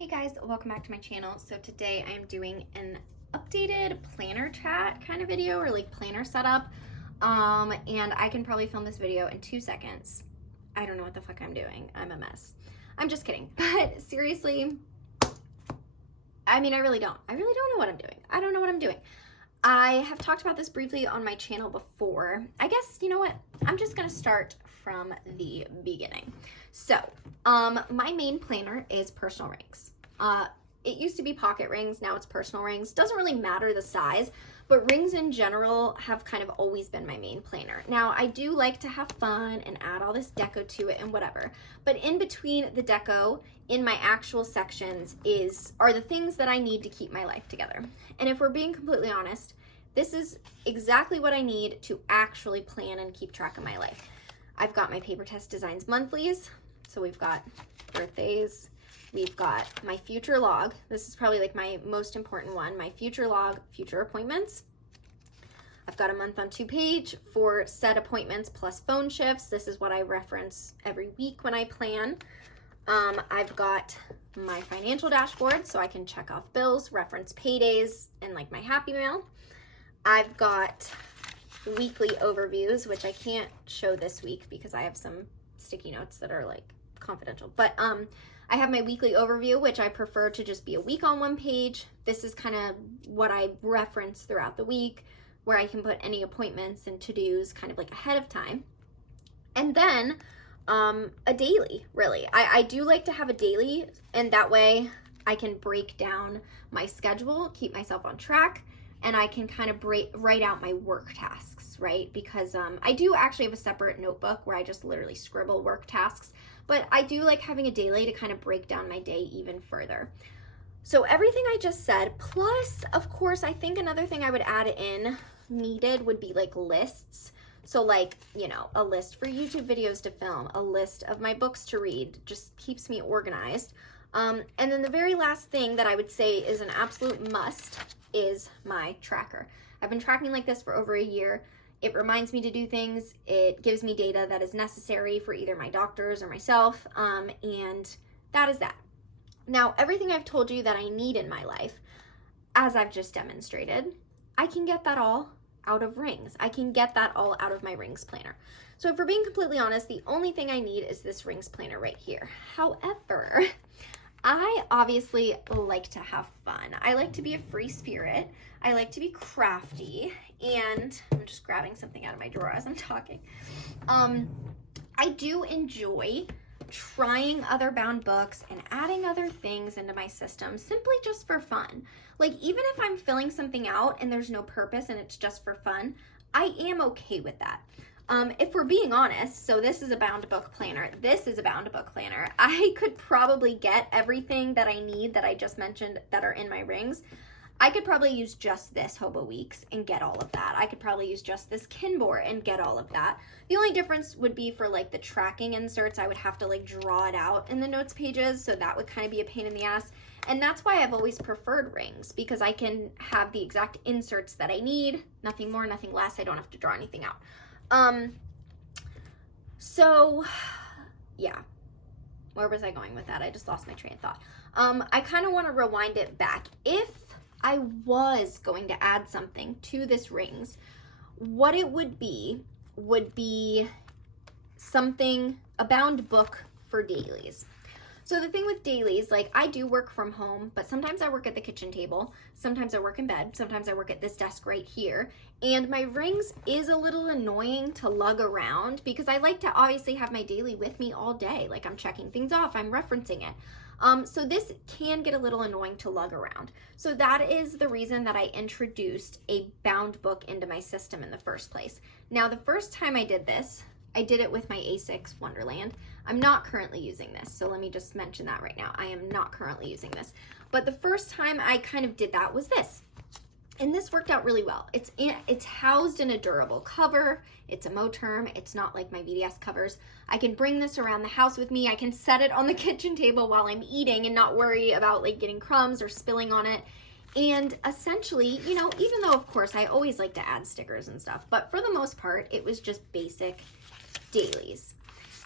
Hey guys, welcome back to my channel. So today I am doing an updated planner chat kind of video, or like planner setup. And I can probably film this video in 2 seconds. I don't know what the fuck I'm doing. I'm a mess. I'm just kidding. But seriously, I mean, I really don't know what I'm doing. I don't know what I'm doing. I have talked about this briefly on my channel before. I guess, you know what? I'm just gonna start from the beginning. So, my main planner is personal rings. It used to be pocket rings, now it's personal rings. Doesn't really matter the size, but rings in general have kind of always been my main planner. Now, I do like to have fun and add all this deco to it and whatever, but in between the deco, in my actual sections are the things that I need to keep my life together. And if we're being completely honest, this is exactly what I need to actually plan and keep track of my life. I've got my Paper Test Designs monthlies, so we've got birthdays, we've got my future log. This is probably like my most important one, my future log, future appointments. I've got a month on 2-page for set appointments plus phone shifts. This is what I reference every week when I plan. I've got my financial dashboard, so I can check off bills, reference paydays, and like my Happy Mail. I've got weekly overviews, which I can't show this week because I have some sticky notes that are like confidential. But I have my weekly overview, which I prefer to just be a week on one page. This is kind of what I reference throughout the week, where I can put any appointments and to-dos kind of like ahead of time. And then a daily, really. I do like to have a daily, and that way I can break down my schedule, keep myself on track, and I can kind of write out my work tasks, right? Because I do actually have a separate notebook where I just literally scribble work tasks, but I do like having a daily to kind of break down my day even further. So everything I just said, plus, of course, I think another thing I would add in needed would be like lists. So like, you know, a list for YouTube videos to film, a list of my books to read, just keeps me organized. And then the very last thing that I would say is an absolute must is my tracker. I've been tracking like this for over a year. It reminds me to do things. It gives me data that is necessary for either my doctors or myself, and that is that. Now, everything I've told you that I need in my life, as I've just demonstrated, I can get that all out of rings. I can get that all out of my rings planner. So if we're being completely honest, the only thing I need is this rings planner right here. However, I obviously like to have fun. I like to be a free spirit. I like to be crafty, and I'm just grabbing something out of my drawer as I'm talking. I do enjoy trying other bound books and adding other things into my system simply just for fun. Like, even if I'm filling something out and there's no purpose and it's just for fun, I am okay with that. If we're being honest, so this is a bound book planner. This is a bound book planner. I could probably get everything that I need that I just mentioned that are in my rings. I could probably use just this Hobo Weeks and get all of that. I could probably use just this Kinbor and get all of that. The only difference would be for like the tracking inserts. I would have to like draw it out in the notes pages, so that would kind of be a pain in the ass. And that's why I've always preferred rings, because I can have the exact inserts that I need, nothing more, nothing less. I don't have to draw anything out. So yeah, where was I going with that? I just lost my train of thought. I kind of want to rewind it back. If I was going to add something to this rings, what it would be something, a bound book for dailies. So the thing with dailies, like, I do work from home, but sometimes I work at the kitchen table, sometimes I work in bed, sometimes I work at this desk right here, and my rings is a little annoying to lug around because I like to obviously have my daily with me all day. Like, I'm checking things off, I'm referencing it. So this can get a little annoying to lug around. So that is the reason that I introduced a bound book into my system in the first place. Now, the first time I did this, I did it with my A6 Wonderland. I'm not currently using this, so let me just mention that right now. I am not currently using this. But the first time I kind of did that was this. And this worked out really well. It's housed in a durable cover. It's a Moterm. It's not like my VDS covers. I can bring this around the house with me. I can set it on the kitchen table while I'm eating and not worry about like getting crumbs or spilling on it. And essentially, you know, even though of course I always like to add stickers and stuff, but for the most part, it was just basic dailies.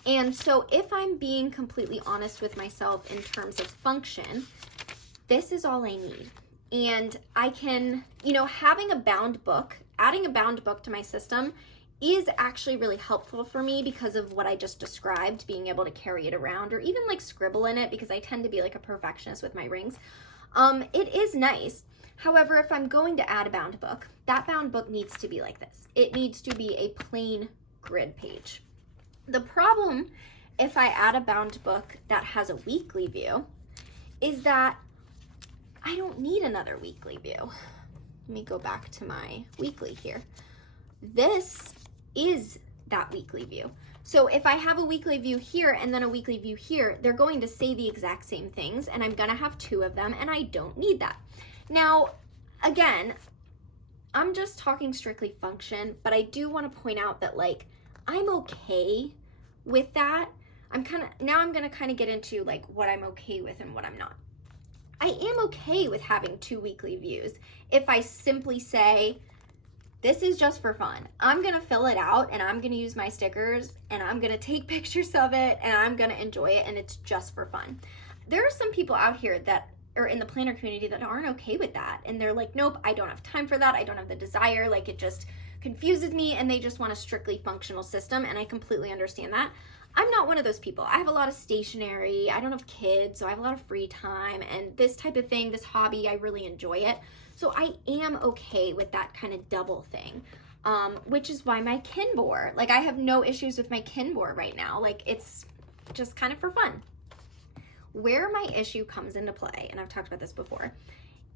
And so if I'm being completely honest with myself in terms of function, this is all I need. And I can, having a bound book, adding a bound book to my system is actually really helpful for me because of what I just described, being able to carry it around or even like scribble in it, because I tend to be like a perfectionist with my rings. It is nice. However, if I'm going to add a bound book, that bound book needs to be like this. It needs to be a plain grid page. The problem if I add a bound book that has a weekly view is that I don't need another weekly view. Let me go back to my weekly here. This is that weekly view. So if I have a weekly view here and then a weekly view here, they're going to say the exact same things, and I'm gonna have two of them, and I don't need that. Now, again, I'm just talking strictly function, but I do want to point out that like I'm okay with that. I'm gonna kind of get into like what I'm okay with and what I'm not. I am okay with having two weekly views if I simply say, this is just for fun. I'm gonna fill it out and I'm gonna use my stickers and I'm gonna take pictures of it and I'm gonna enjoy it, and it's just for fun. There are some people out here that are in the planner community that aren't okay with that, and they're like, nope, I don't have time for that. I don't have the desire. Like, it just confuses me, and they just want a strictly functional system, and I completely understand that. I'm not one of those people. I have a lot of stationery. I don't have kids, so I have a lot of free time, and this type of thing, this hobby, I really enjoy it. So I am okay with that kind of double thing, which is why my Kinbor, like I have no issues with my Kinbor right now. Like, it's just kind of for fun. Where my issue comes into play, and I've talked about this before,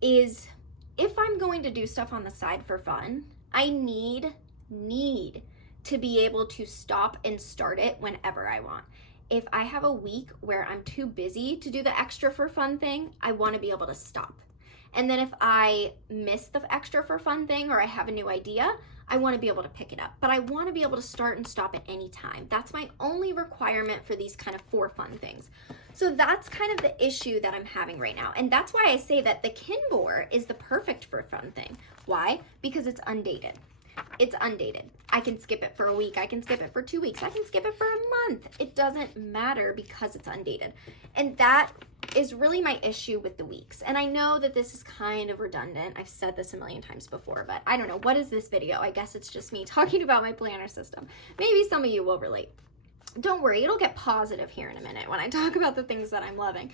is if I'm going to do stuff on the side for fun, I need to be able to stop and start it whenever I want. If I have a week where I'm too busy to do the extra for fun thing, I want to be able to stop. And then if I miss the extra for fun thing or I have a new idea, I want to be able to pick it up. But I want to be able to start and stop at any time. That's my only requirement for these kind of for fun things. So that's kind of the issue that I'm having right now. And that's why I say that the Kinbor is the perfect for fun thing. Why? Because it's undated. It's undated. I can skip it for a week. I can skip it for 2 weeks. I can skip it for a month. It doesn't matter because it's undated. And that is really my issue with the weeks. And I know that this is kind of redundant. I've said this a million times before, but I don't know. What is this video? I guess it's just me talking about my planner system. Maybe some of you will relate. Don't worry, it'll get positive here in a minute when I talk about the things that I'm loving.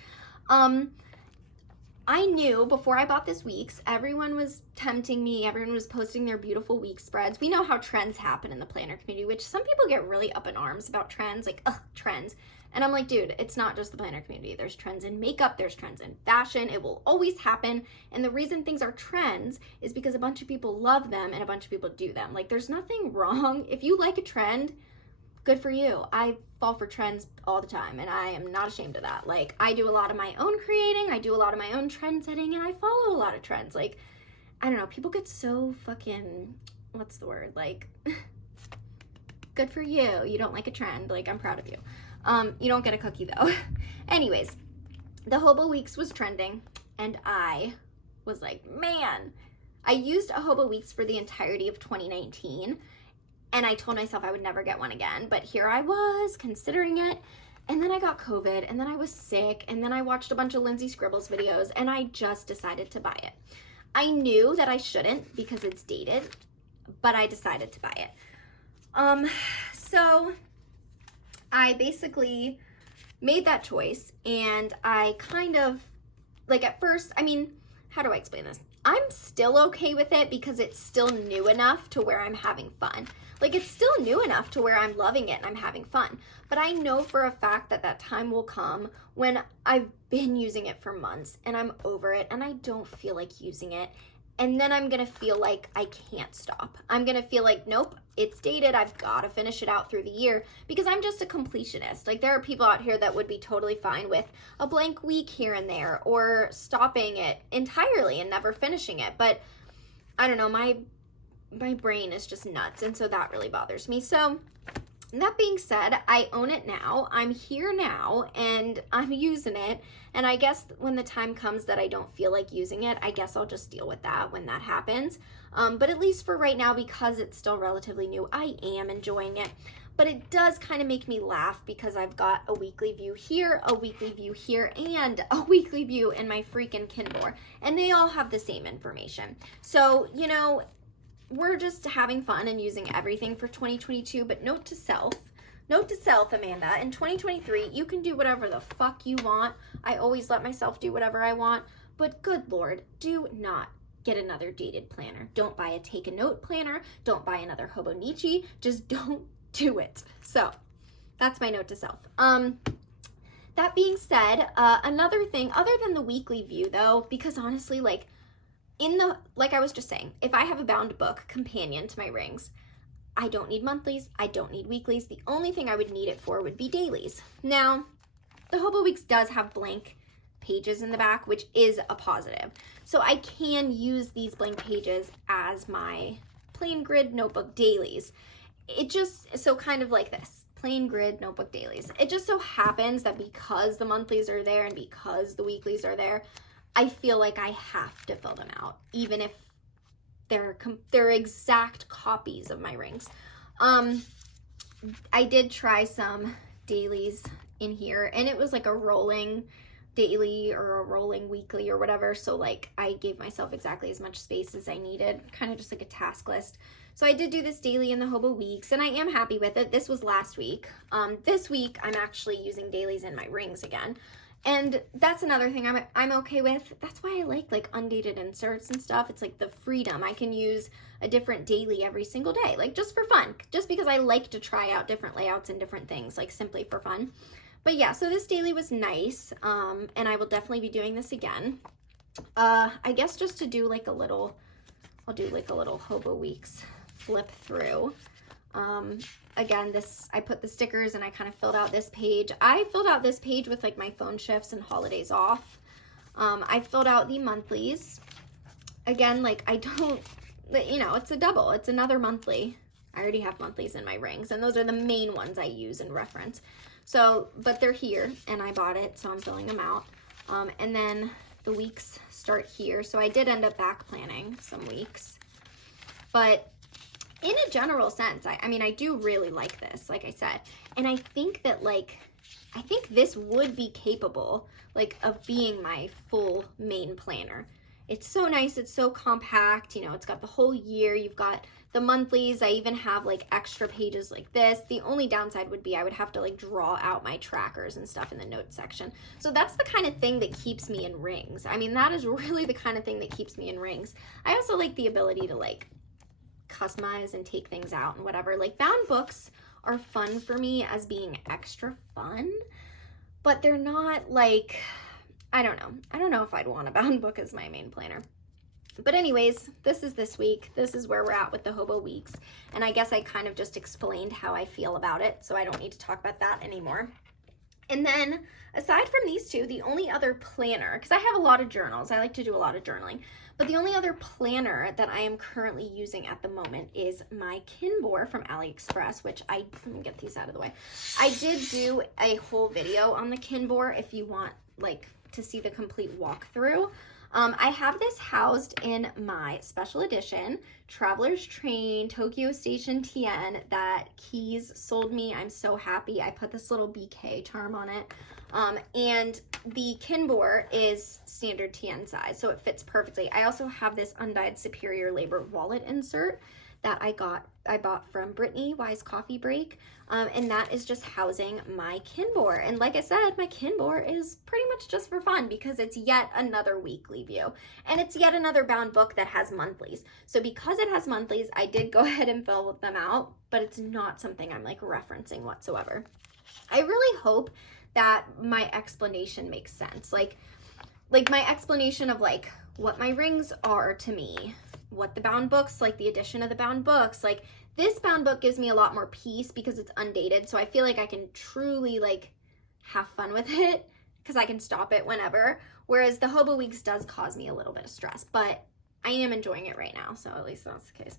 I knew before I bought this weeks, everyone was tempting me. Everyone was posting their beautiful week spreads. We know how trends happen in the planner community, which some people get really up in arms about trends, like, ugh, trends. And I'm like, dude, it's not just the planner community. There's trends in makeup, there's trends in fashion. It will always happen. And the reason things are trends is because a bunch of people love them and a bunch of people do them. Like, there's nothing wrong. If you like a trend, good for you. I fall for trends all the time, and I am not ashamed of that. Like, I do a lot of my own creating, I do a lot of my own trend setting, and I follow a lot of trends. Like, I don't know, people get so fucking, what's the word? Like, good for you. You don't like a trend. Like, I'm proud of you. You don't get a cookie though. Anyways, the Hobo Weeks was trending, and I was like, man, I used a Hobo Weeks for the entirety of 2019. And I told myself I would never get one again, but here I was considering it. And then I got COVID, and then I was sick, and then I watched a bunch of Lindsay Scribbles videos, and I just decided to buy it. I knew that I shouldn't because it's dated, but I decided to buy it. So I basically made that choice, and I kind of, like, at first, I mean, how do I explain this? I'm still okay with it because it's still new enough to where I'm having fun. Like, it's still new enough to where I'm loving it and I'm having fun. But I know for a fact that that time will come when I've been using it for months and I'm over it and I don't feel like using it. And then I'm gonna feel like I can't stop. I'm gonna feel like, nope, it's dated. I've gotta finish it out through the year because I'm just a completionist. Like, there are people out here that would be totally fine with a blank week here and there or stopping it entirely and never finishing it. But I don't know, my brain is just nuts, and so that really bothers me. So that being said, I own it now. I'm here now, and I'm using it. And I guess when the time comes that I don't feel like using it, I guess I'll just deal with that when that happens. But at least for right now, because it's still relatively new, I am enjoying it. but it does kind of make me laugh because I've got a weekly view here, a weekly view here, and a weekly view in my freaking Kinbor, and they all have the same information. So, you know, we're just having fun and using everything for 2022, but note to self, Amanda, in 2023, you can do whatever the fuck you want. I always let myself do whatever I want, but good Lord, do not get another dated planner. Don't buy a take a note planner. Don't buy another Hobonichi. Just don't do it. So that's my note to self. That being said, another thing other than the weekly view though, because honestly, like I was just saying, if I have a bound book companion to my rings, I don't need monthlies. I don't need weeklies. The only thing I would need it for would be dailies. Now, the Hobo Weeks does have blank pages in the back, which is a positive. So I can use these blank pages as my plain grid notebook dailies. It just, so kind of like this, plain grid notebook dailies. It just so happens that because the monthlies are there and because the weeklies are there, I feel like I have to fill them out, even if they're exact copies of my rings. I did try some dailies in here, and it was like a rolling daily or a rolling weekly or whatever, so like I gave myself exactly as much space as I needed, kind of just like a task list. So I did do this daily in the Hobo Weeks, and I am happy with it. This was last week. This week I'm actually using dailies in my rings again, and that's another thing I'm okay with. That's why I like undated inserts and stuff. It's like the freedom. I can use a different daily every single day, like just for fun, just because I like to try out different layouts and different things, like simply for fun. But yeah, so this daily was nice, and I will definitely be doing this again. I guess just to do like a little, I'll do like a little Hobo Weeks flip through. Again, I put the stickers and I kind of filled out this page. I filled out this page with like my phone shifts and holidays off. I filled out the monthlies. Again, like I don't, you know, it's a double, it's another monthly. I already have monthlies in my rings, and those are the main ones I use and reference. So, but they're here and I bought it, so I'm filling them out. And then the weeks start here. So I did end up back planning some weeks, but in a general sense, I mean, I do really like this, like I said, and I think that I think this would be capable like of being my full main planner. It's so nice. It's so compact. You know, it's got the whole year. You've got the monthlies. I even have like extra pages like this. The only downside would be I would have to like draw out my trackers and stuff in the notes section. So that's the kind of thing that keeps me in rings. I mean, that is really the kind of thing that keeps me in rings. I also like the ability to like customize and take things out and whatever. Like bound books are fun for me as being extra fun, but they're not like, I don't know if I'd want a bound book as my main planner. But anyways, this is this week. This is where we're at with the Hobo Weeks. And I guess I kind of just explained how I feel about it, so I don't need to talk about that anymore. And then aside from these two, the only other planner, because I have a lot of journals, I like to do a lot of journaling, but the only other planner that I am currently using at the moment is my Kinbor from AliExpress, which let me get these out of the way. I did do a whole video on the Kinbor if you want like to see the complete walkthrough. I have this housed in my special edition Traveler's Train Tokyo Station TN that Keys sold me. I'm so happy. I put this little BK charm on it. And the Kinbor is standard TN size, so it fits perfectly. I also have this undyed Superior Labor wallet insert that I bought from Brittany Wise Coffee Break, and that is just housing my Kinbor. And like I said, my Kinbor is pretty much just for fun because it's yet another weekly view, and it's yet another bound book that has monthlies. So because it has monthlies, I did go ahead and fill them out, but it's not something I'm like referencing whatsoever. I really hope that my explanation makes sense. Like my explanation of like what my rings are to me, what the bound books, like the addition of the bound books, like this bound book gives me a lot more peace because it's undated. So I feel like I can truly like have fun with it because I can stop it whenever. Whereas the Hobo Weeks does cause me a little bit of stress, but I am enjoying it right now. So at least that's the case.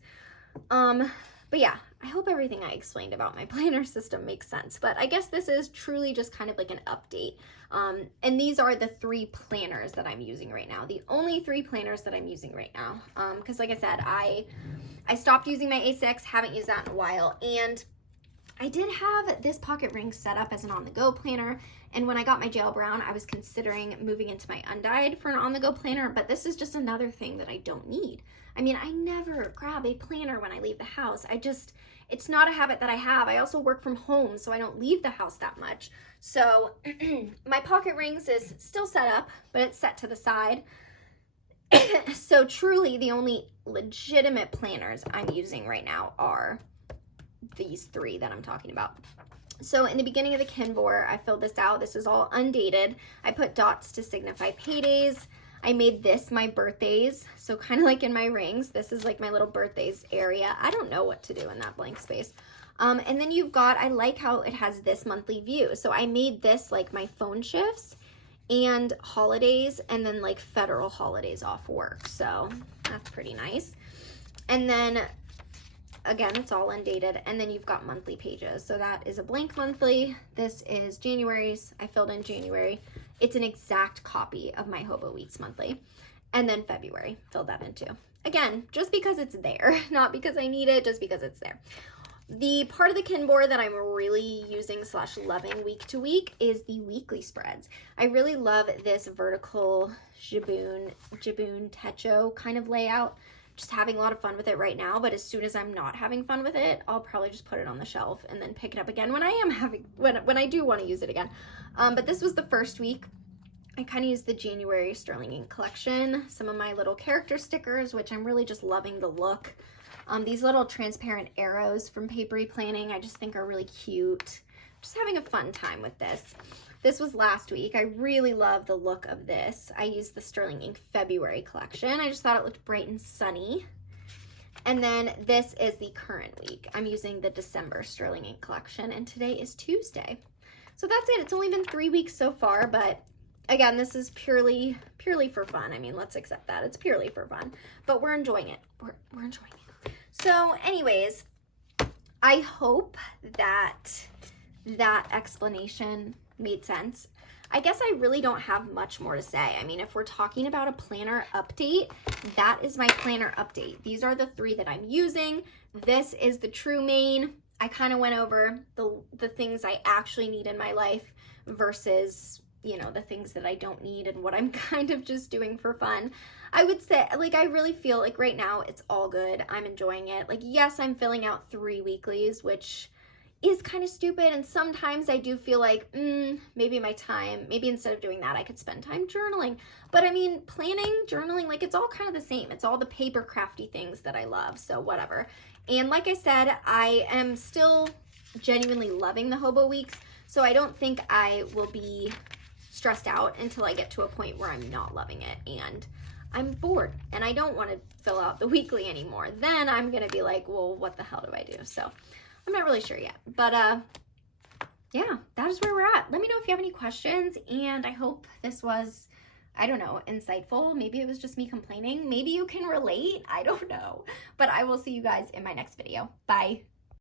But yeah, I hope everything I explained about my planner system makes sense. But I guess this is truly just kind of like an update. And these are the 3 planners that I'm using right now. The only 3 planners that I'm using right now. Because like I said, I stopped using my A6, haven't used that in a while. And I did have this pocket ring set up as an on-the-go planner, and when I got my jail brown, I was considering moving into my undyed for an on-the-go planner, but this is just another thing that I don't need. I mean, I never grab a planner when I leave the house. It's not a habit that I have. I also work from home, so I don't leave the house that much. So my pocket rings is still set up, but it's set to the side. So truly the only legitimate planners I'm using right now are these 3 that I'm talking about. So in the beginning of the Kinbor, I filled this out. This is all undated. I put dots to signify paydays. I made this my birthdays. So kind of like in my rings, this is like my little birthdays area. I don't know what to do in that blank space. And then you've got, I like how it has this monthly view. So I made this like my phone shifts and holidays, and then like federal holidays off work. So that's pretty nice. And then again, it's all undated, and then you've got monthly pages. So that is a blank monthly. This is January's. I filled in January. It's an exact copy of my Hobo Weeks monthly. And then February, filled that in too. Again, just because it's there, not because I need it, just because it's there. The part of the Kinbor that I'm really using / loving week to week is the weekly spreads. I really love this vertical jabun techo kind of layout. Just having a lot of fun with it right now, but as soon as I'm not having fun with it, I'll probably just put it on the shelf and then pick it up again when I am when I do want to use it again. But this was the first week. I kind of used the January Sterling Ink collection, some of my little character stickers, which I'm really just loving the look. These little transparent arrows from Papery Planning I just think are really cute. Just having a fun time with this. This was last week. I really love the look of this. I used the Sterling Ink February collection. I just thought it looked bright and sunny. And then this is the current week. I'm using the December Sterling Ink collection, and today is Tuesday. So that's it. It's only been 3 weeks so far, but again, this is purely for fun. I mean, let's accept that. It's purely for fun, but we're enjoying it. We're enjoying it. So anyways, I hope that explanation made sense. I guess I really don't have much more to say. I mean, if we're talking about a planner update, that is my planner update. These are the 3 that I'm using. This is the true main. I kind of went over the things I actually need in my life versus, you know, the things that I don't need and what I'm kind of just doing for fun. I would say, like, I really feel like right now it's all good. I'm enjoying it. Like, yes, I'm filling out 3 weeklies, which is kind of stupid, and sometimes I do feel like maybe instead of doing that I could spend time journaling. But I mean, planning, journaling, like, it's all kind of the same. It's all the paper crafty things that I love, so whatever. And like I said, I am still genuinely loving the Hobo Weeks, so I don't think I will be stressed out until I get to a point where I'm not loving it and I'm bored and I don't want to fill out the weekly anymore. Then I'm gonna be like, well, what the hell do I do? So I'm not really sure yet, but yeah, that is where we're at. Let me know if you have any questions, and I hope this was, I don't know, insightful. Maybe it was just me complaining. Maybe you can relate. I don't know, but I will see you guys in my next video. Bye.